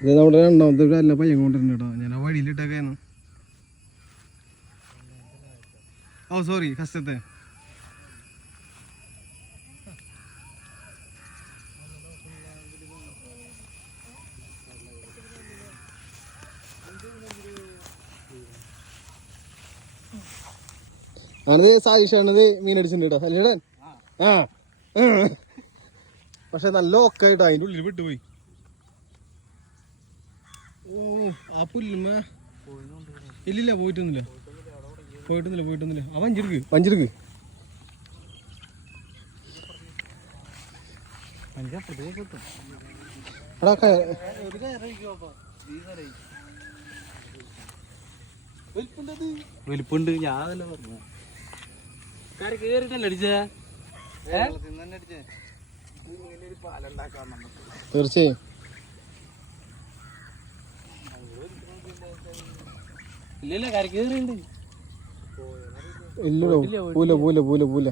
ഇത് നമ്മുടെ രണ്ടാമത്തെ ഒരു അല്ല പയ്യൻ കൊണ്ടുവരുന്നു കേട്ടോ. ഞാൻ ആ വഴിയിലിട്ടേക്കായിരുന്നു. ഓ സോറി ഫസ്റ്റത്തെ. ആണത് സാജിഷാണത് മീനടിച്ചിട്ടുണ്ട് കേട്ടോ. അല്ലേ ആ. പക്ഷെ നല്ല ഒക്കെ കേട്ടോ അതിന്റെ ഉള്ളിൽ വിട്ടുപോയി. ഓ ആ പുല്ലുമ്മ. ഇല്ലില്ല പോയിട്ടൊന്നുമില്ല. പോയിട്ടൊന്നുമില്ല പോയിട്ടൊന്നുമില്ല. ആ വഞ്ചിടുക്ക് വഞ്ചിടുക്ക് എടാ ക- വലിപ്പുണ്ട് ഞാൻ അതല്ല പറഞ്ഞു. കര കേറിട്ടല്ലേ അടിച്ചേ? തീർച്ചയായും. ഇല്ലല്ല കര കേറിണ്ട് ഇല്ലടോ. പൂല പൂല പൂല പൂല.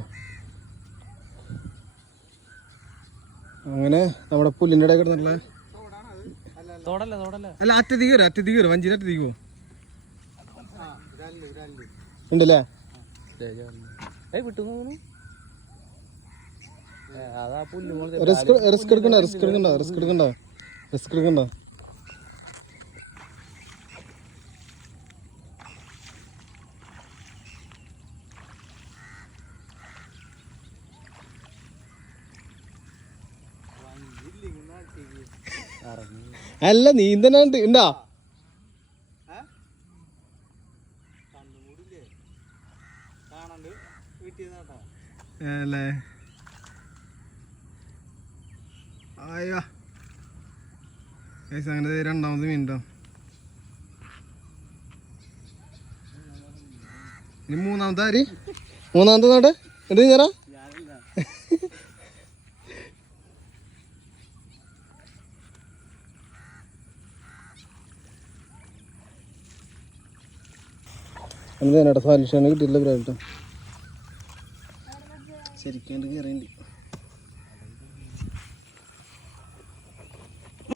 അങ്ങനെ നമ്മുടെ പുല്ലിന്റെ ഇടയിൽ കിടന്നിട്ടുള്ള അല്ല അറ്റ കയറും അറ്റ കയറും വഞ്ചിന് അറ്റ കയറുമോ ഉണ്ടല്ലേ? റിസ്ക് എടുക്കണ്ട റിസ്ക് എടുക്കണ്ട റിസ്ക് എടുക്കണ്ട റിസ്ക് എടുക്കണ്ട. അല്ല നീന്തനുണ്ട് ഉണ്ടാ അല്ലേ? ഗൈസ് അങ്ങനെ രണ്ടാമത് മീനുണ്ടോ ഇനി മൂന്നാമത്തെ ആര് മൂന്നാമത്തെ നാട്ടെ എന്ത് ഞാനാ എന്ത് ഫാലിഷാണ് ബ്രാ. കേട്ടോ ശരിക്കും കയറിയുണ്ട്